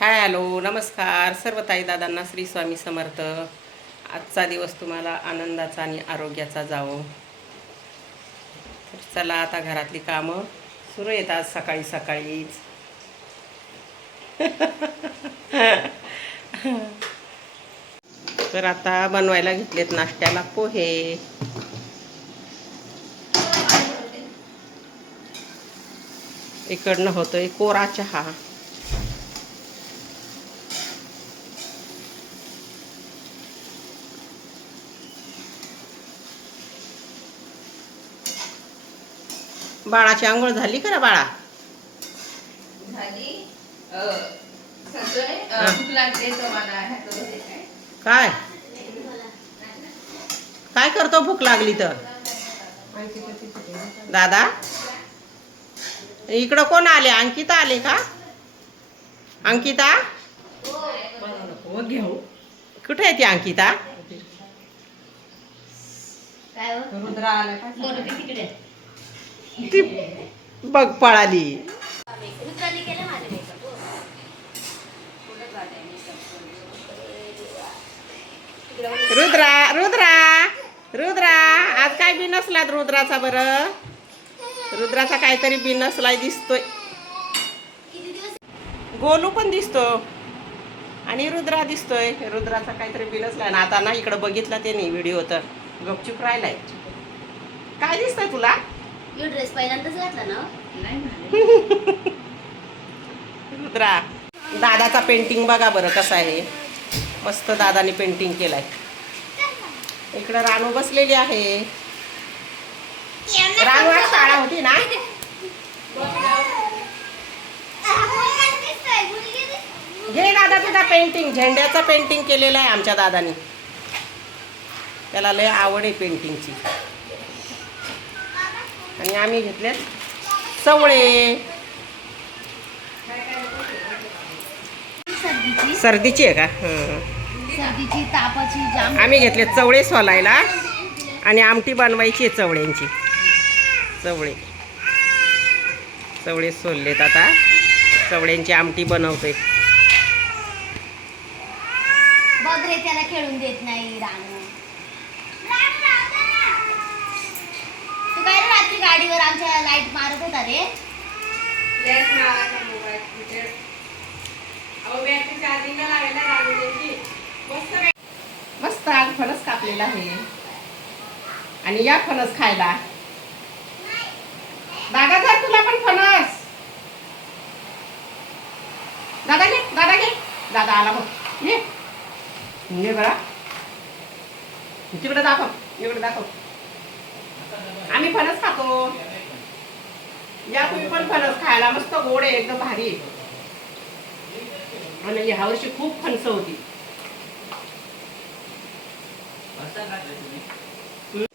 Hello नमस्कार. सर्व ताई दादांना श्री स्वामी समर्थ. आजचा दिवस तुम्हाला आनंदाचा आणि आरोग्याचा जावो. तर चला आता घरातली कामं सुरू येतात सकाळी सकाळीच. तर आता बनवायला घेतलेत नाश्त्याला पोहे. इकडनं होतोय कोरा चहा. बाळाची आंघोळ झाली का रे बाळा काय? काय करतो भूक लागली तर? दादा? इकडं कोण आले? अंकिता आले का? अंकिता? घेऊ कुठे आहे ती अंकिता? काय हो? रुद्र आला ते ती बघ पळाली. हो. रुद्रा रुद्रा रुद्रा आज काय बिनसलात रुद्राचा बरं. रुद्राचा काहीतरी बिनसलाय दिसतोय. गोलू पण दिसतो. आणि रुद्रा दिसतोय. रुद्राचा काहीतरी बिनसलाय ना आता ना इकडं बघितला त्याने व्हिडिओ तर. गपचूप राहिलाय. काय दिसतंय तुला? यो ड्रेस पहिल्यांदाच घातला ना. रुद्रा दादाचा पेंटिंग बघा बरं कसा आहे. मस्त दादाने पेंटिंग केलाय. इकडं रानू बसलेली आहे. रानू आज शाळा होती ना? घे दादा तुझा पेंटिंग झेंड्याचं पेंटिंग केलेलं आहे आमच्या दादानी. त्याला लय आवड आहे पेंटिंगची आणि आम्ही घेतलेत चवळे सर्दीची. सर्दीची आहे का. सर्दीची तापाची जाम. आम्ही घेतले चवळे सोलायला. आणि आमटी बनवायची आहे चवळ्यांची चवळे चवळे सोललेत आता. चवळ्यांची आमटी बघ रे त्याला खेळून देत नाही रानू तू गाडीवर आमच्या लाइट मारत होता रे. मारायचा. अहो, लावायला. मस्त मस्त आज फणस कापलेला आहे. आणि या फणस खायला. दादा जर तुला पण फणस. दादा घे दादा घे. दादा आला बघ. ये. ये बरा तिकडे दाखव इकडे दाखव. आम्ही फणस खातो. या तुम्ही पण फणस खायला मस्त गोड आहे एकदम भारी आहे. आणि ह्या वर्षी खूप फणस होती.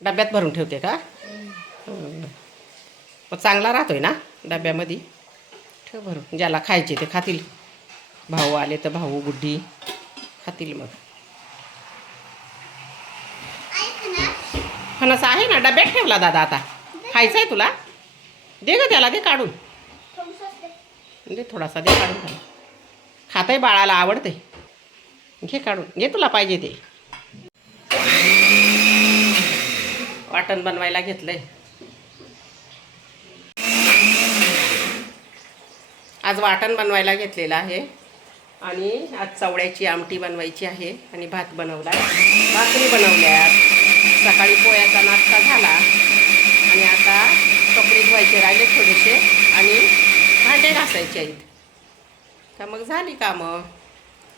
डब्यात भरून ठेवते का. मग चांगला राहतोय ना डब्यामध्ये? ठेव भरून. ज्याला खायचे ते खातील. भाऊ आले तर भाऊ गुड्डी खातील मग. फणस आहे ना डब्यात ठेवला दादा आता. खायचा आहे तुला? दे ग त्याला दे काढून. दे. थोडासा दे काढून त्याला. खाताय बाळाला आवडते घे काढून. घे तुला पाहिजे ते. वाटण बनवायला घेतलंय. आज वाटण बनवायला घेतलेलं आहे. आणि आज चवड्याची आमटी बनवायची आहे आणि भात बनवला भाकरी बनवल्यात सकाळी नाश्ता झाला. आणि आता कपडे धुवायचे राहिले थोडेसे आणि भांडे घासायचे आहेत. तर मग झाली कामं?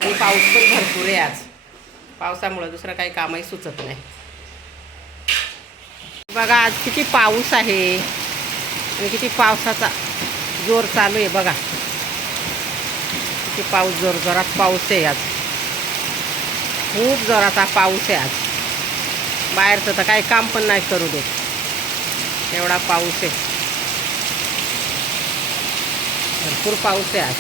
आणि पाऊस पण भरपूर आहे आज. पावसामुळं दुसरं काही कामही सुचत नाही. बघा आज किती पाऊस आहे. आणि किती पावसाचा जोर चालू आहे बघा. किती पाऊस जोर जोरात पाऊस आहे आज. खूप जोराचा पाऊस आहे आज. बाहेरचं तर काही काम पण नाही करू देत. एवढा पाऊस आहे. भरपूर पाऊस आहे आज.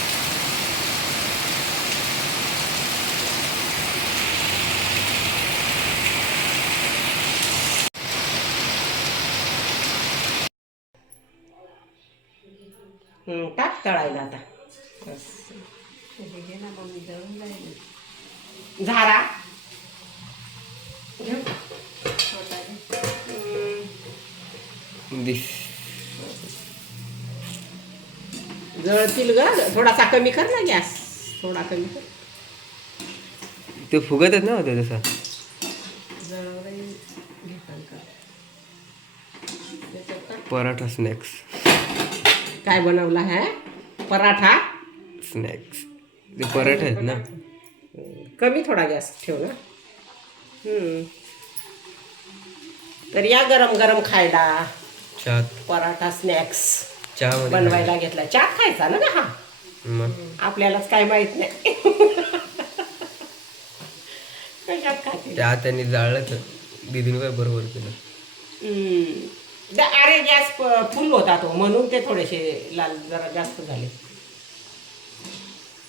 टाक तळायला आता. बस. झारा. दिस. जळतील ग. थोडासा कमी कर ना गॅस. थोडा कमी कर. ते फुगतच ना होतं तसा. पराठा स्नॅक्स. काय बनवला आहे पराठा? स्नॅक्स. ते पराठा आहेत ना. कमी थोडा गॅस ठेव ना. हम्म. तर या गरम गरम खायला. चहात पराठा स्नॅक्स चहामध्ये बनवायला घेतला. चाट खायचा ना हा? आपल्यालाच काय माहीत नाही. कशात खाते? त्या त्यांनी जाळलं तर दिदीने काय बरोबर केलं. हम्म. द- अरे गॅस प- फुल होता तो. म्हणून ते थोडेसे लाल जरा जास्त झाले.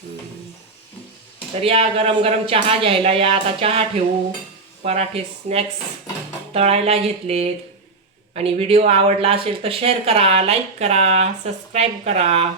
हम्म. तर या गरम गरम चहा घ्यायला या. आता चहा ठेवू. पराठे स्नॅक्स तळायला घेतलेत. आणि व्हिडिओ आवडला असेल तर शेअर करा लाईक करा सबस्क्राईब करा.